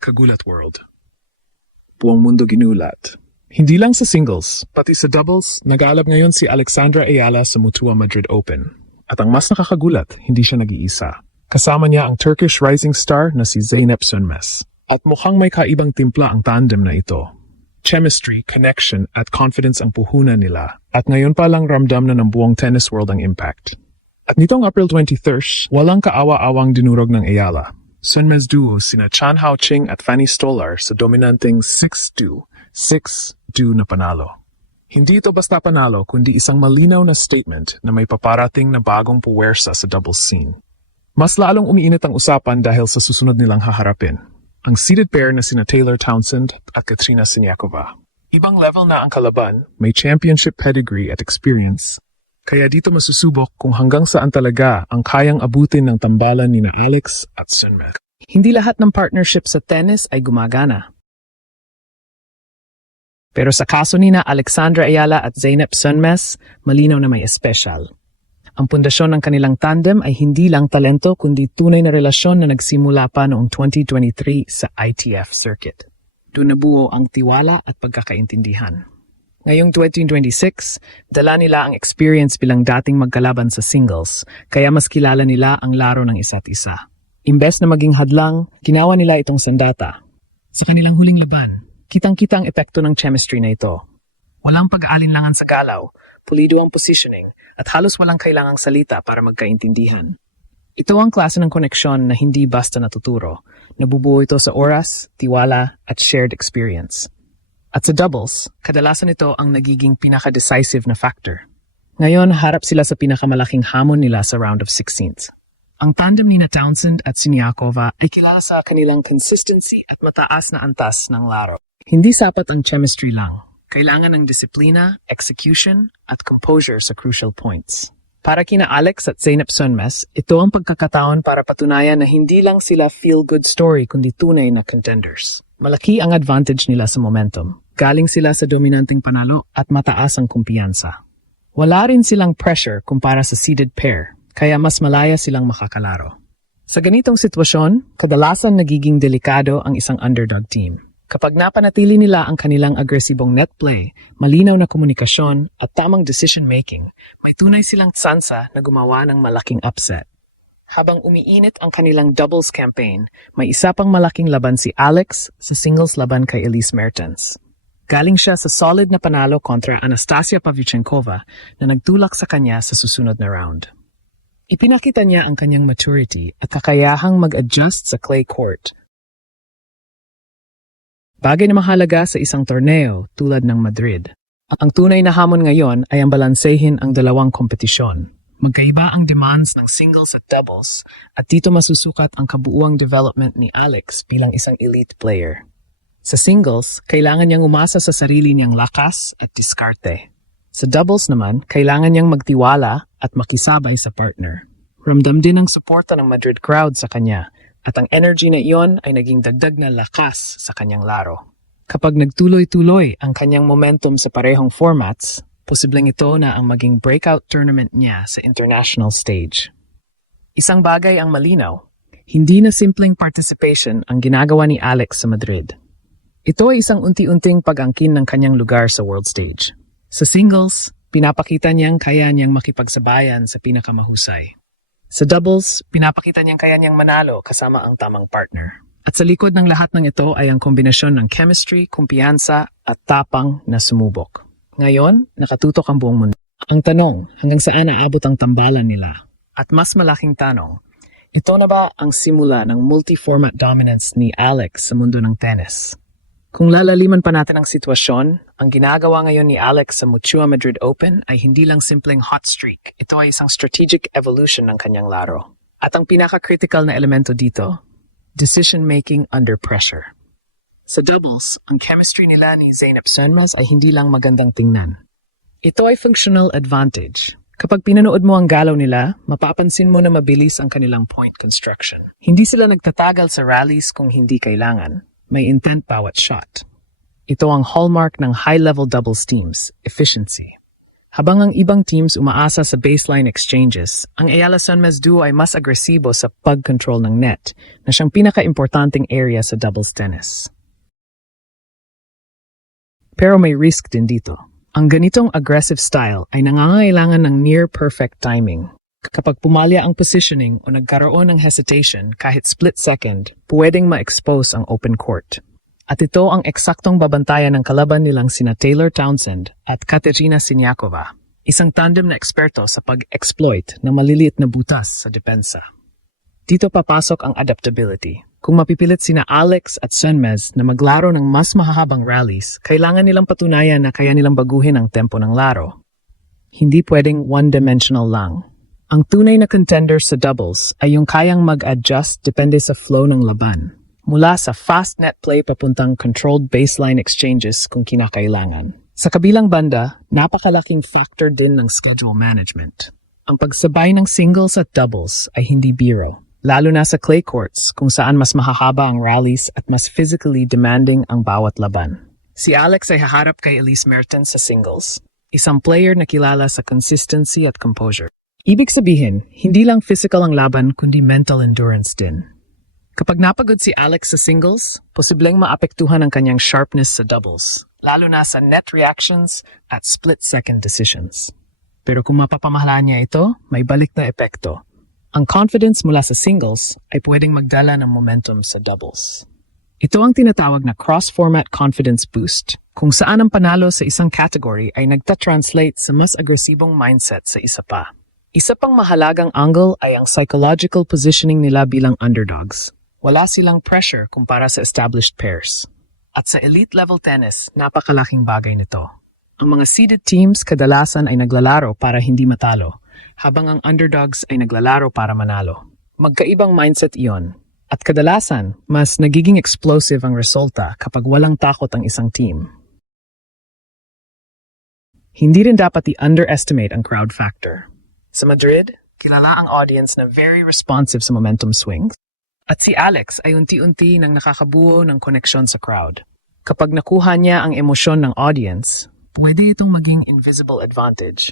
Kagulat World. Buong mundo ginulat. Hindi lang sa singles, pati sa doubles, nag-aalab ngayon si Alexandra Ayala sa Mutua Madrid Open. At ang mas nakakagulat, hindi siya nag-iisa. Kasama niya ang Turkish rising star na si Zeynep Sönmez. At mukhang may kaibang timpla ang tandem na ito. Chemistry, connection, at confidence ang puhunan nila. At ngayon pa lang ramdam na ng buong tennis world ang impact. At nitong April 23, walang kaawa-awang dinurog ng Ayala. Sönmez duo sina Chan Hao-ching at Fanny Stolar sa dominanteng 6-2, 6-2 na panalo. Hindi ito basta panalo kundi isang malinaw na statement na may paparating na bagong puwersa sa doubles scene. Mas lalong umiinit ang usapan dahil sa susunod nilang haharapin, ang seeded pair na sina Taylor Townsend at Katrina Siniakova. Ibang level na ang kalaban, may championship pedigree at experience. Kaya dito masusubok kung hanggang saan talaga ang kayang abutin ng tambalan ni na Alex at Sönmez. Hindi lahat ng partnership sa tennis ay gumagana. Pero sa kaso ni na Alexandra Ayala at Zeynep Sönmez, malinaw na may espesyal. Ang pundasyon ng kanilang tandem ay hindi lang talento kundi tunay na relasyon na nagsimula pa noong 2023 sa ITF circuit. Doon nabuo ang tiwala at pagkakaintindihan. Ngayong 2026, dala nila ang experience bilang dating magkalaban sa singles, kaya mas kilala nila ang laro ng isa't isa. Imbes na maging hadlang, ginawa nila itong sandata. Sa kanilang huling laban, kitang-kita ang epekto ng chemistry na ito. Walang pag-aalinlangan sa galaw, pulido ang positioning, at halos walang kailangang salita para magkaintindihan. Ito ang klase ng koneksyon na hindi basta natuturo. Nabubuo ito sa oras, tiwala, at shared experience. At sa doubles, kadalasan ito ang nagiging pinaka-decisive na factor. Ngayon, harap sila sa pinakamalaking hamon nila sa round of 16. Ang tandem ni na Townsend at Siniakova ay kilala sa kanilang consistency at mataas na antas ng laro. Hindi sapat ang chemistry lang. Kailangan ng disiplina, execution, at composure sa crucial points. Para kina Alex at Zeynep Sönmez, ito ang pagkakataon para patunayan na hindi lang sila feel-good story kundi tunay na contenders. Malaki ang advantage nila sa momentum. Galing sila sa dominanteng panalo at mataas ang kumpiyansa. Wala rin silang pressure kumpara sa seeded pair, kaya mas malaya silang makakalaro. Sa ganitong sitwasyon, kadalasan nagiging delikado ang isang underdog team. Kapag napanatili nila ang kanilang agresibong net play, malinaw na komunikasyon at tamang decision-making, may tunay silang tsansa na gumawa ng malaking upset. Habang umiinit ang kanilang doubles campaign, may isa pang malaking laban si Alex sa singles laban kay Elise Mertens. Galing siya sa solid na panalo kontra Anastasia Pavlyuchenkova na nagtulak sa kanya sa susunod na round. Ipinakita niya ang kanyang maturity at kakayahang mag-adjust sa clay court. Bagay na mahalaga sa isang torneo tulad ng Madrid. Ang tunay na hamon ngayon ay ang balansehin ang dalawang kompetisyon. Magkaiba ang demands ng singles at doubles at dito masusukat ang kabuuang development ni Alex bilang isang elite player. Sa singles, kailangan niyang umasa sa sarili niyang lakas at diskarte. Sa doubles naman, kailangan niyang magtiwala at makisabay sa partner. Ramdam din ang suporta ng Madrid crowd sa kanya at ang energy na iyon ay naging dagdag na lakas sa kanyang laro. Kapag nagtuloy-tuloy ang kanyang momentum sa parehong formats, posibleng ito na ang maging breakout tournament niya sa international stage. Isang bagay ang malinaw, hindi na simpleng participation ang ginagawa ni Alex sa Madrid. Ito ay isang unti-unting pag-angkin ng kanyang lugar sa world stage. Sa singles, pinapakita niyang kaya niyang makipagsabayan sa pinakamahusay. Sa doubles, pinapakita niyang kaya niyang manalo kasama ang tamang partner. At sa likod ng lahat ng ito ay ang kombinasyon ng chemistry, kumpiyansa at tapang na sumubok. Ngayon, nakatutok ang buong mundo. Ang tanong, hanggang saan naabot ang tambalan nila? At mas malaking tanong, ito na ba ang simula ng multi-format dominance ni Alex sa mundo ng tennis? Kung lalaliman pa natin ang sitwasyon, ang ginagawa ngayon ni Alex sa Mutua Madrid Open ay hindi lang simpleng hot streak. Ito ay isang strategic evolution ng kanyang laro. At ang pinaka-critical na elemento dito, decision-making under pressure. Sa doubles, ang chemistry nila ni Zeynep Sönmez ay hindi lang magandang tingnan. Ito ay functional advantage. Kapag pinanood mo ang galaw nila, mapapansin mo na mabilis ang kanilang point construction. Hindi sila nagtatagal sa rallies kung hindi kailangan. May intent bawat shot. Ito ang hallmark ng high-level doubles teams, efficiency. Habang ang ibang teams umaasa sa baseline exchanges, ang Ayala-Sunmez duo ay mas agresibo sa pag-control ng net na siyang pinaka-importanting area sa doubles tennis. Pero may risk din dito. Ang ganitong aggressive style ay nangangailangan ng near-perfect timing. Kapag pumalya ang positioning o nagkaroon ng hesitation kahit split second, pwedeng ma-expose ang open court. At ito ang eksaktong babantayan ng kalaban nilang sina Taylor Townsend at Katerina Siniakova, isang tandem na eksperto sa pag-exploit ng maliliit na butas sa depensa. Dito papasok ang adaptability. Kung mapipilit sina Alex at Sunmez na maglaro ng mas mahahabang rallies, kailangan nilang patunayan na kaya nilang baguhin ang tempo ng laro. Hindi pwedeng one-dimensional lang. Ang tunay na contender sa doubles ay yung kayang mag-adjust depende sa flow ng laban. Mula sa fast net play papuntang controlled baseline exchanges kung kinakailangan. Sa kabilang banda, napakalaking factor din ng schedule management. Ang pagsabay ng singles at doubles ay hindi biro, lalo na sa clay courts kung saan mas mahahaba ang rallies at mas physically demanding ang bawat laban. Si Alex ay haharap kay Elise Mertens sa singles, isang player na kilala sa consistency at composure. Ibig sabihin, hindi lang physical ang laban kundi mental endurance din. Kapag napagod si Alex sa singles, posibleng maapektuhan ang kanyang sharpness sa doubles, lalo na sa net reactions at split-second decisions. Pero kung mapapamahalaan niya ito, may balik na epekto. Ang confidence mula sa singles ay pwedeng magdala ng momentum sa doubles. Ito ang tinatawag na cross-format confidence boost, kung saan ang panalo sa isang category ay nagta-translate sa mas agresibong mindset sa isa pa. Isa pang mahalagang angle ay ang psychological positioning nila bilang underdogs. Wala silang pressure kumpara sa established pairs. At sa elite-level tennis, napakalaking bagay nito. Ang mga seeded teams kadalasan ay naglalaro para hindi matalo, habang ang underdogs ay naglalaro para manalo. Magkaibang mindset iyon. At kadalasan, mas nagiging explosive ang resulta kapag walang takot ang isang team. Hindi rin dapat i-underestimate ang crowd factor. Sa Madrid, kilala ang audience na very responsive sa momentum swings. At si Alex ay unti-unti nang nakakabuo ng koneksyon sa crowd. Kapag nakuha niya ang emosyon ng audience, pwede itong maging invisible advantage,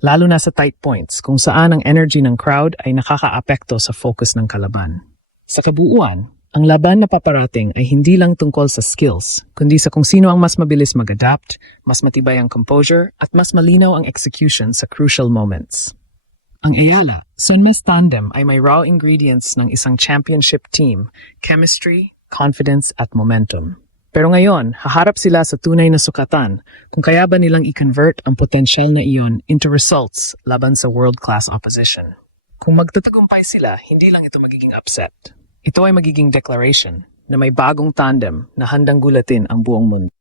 lalo na sa tight points kung saan ang energy ng crowd ay nakakaapekto sa focus ng kalaban. Sa kabuuan, ang laban na paparating ay hindi lang tungkol sa skills, kundi sa kung sino ang mas mabilis mag-adapt, mas matibay ang composure, at mas malinaw ang execution sa crucial moments. Ang Ayala-Sunmez tandem ay may raw ingredients ng isang championship team, chemistry, confidence at momentum. Pero ngayon, haharap sila sa tunay na sukatan kung kaya ba nilang i-convert ang potensyal na iyon into results laban sa world-class opposition. Kung magtatagumpay sila, hindi lang ito magiging upset. Ito ay magiging declaration na may bagong tandem na handang gulatin ang buong mundo.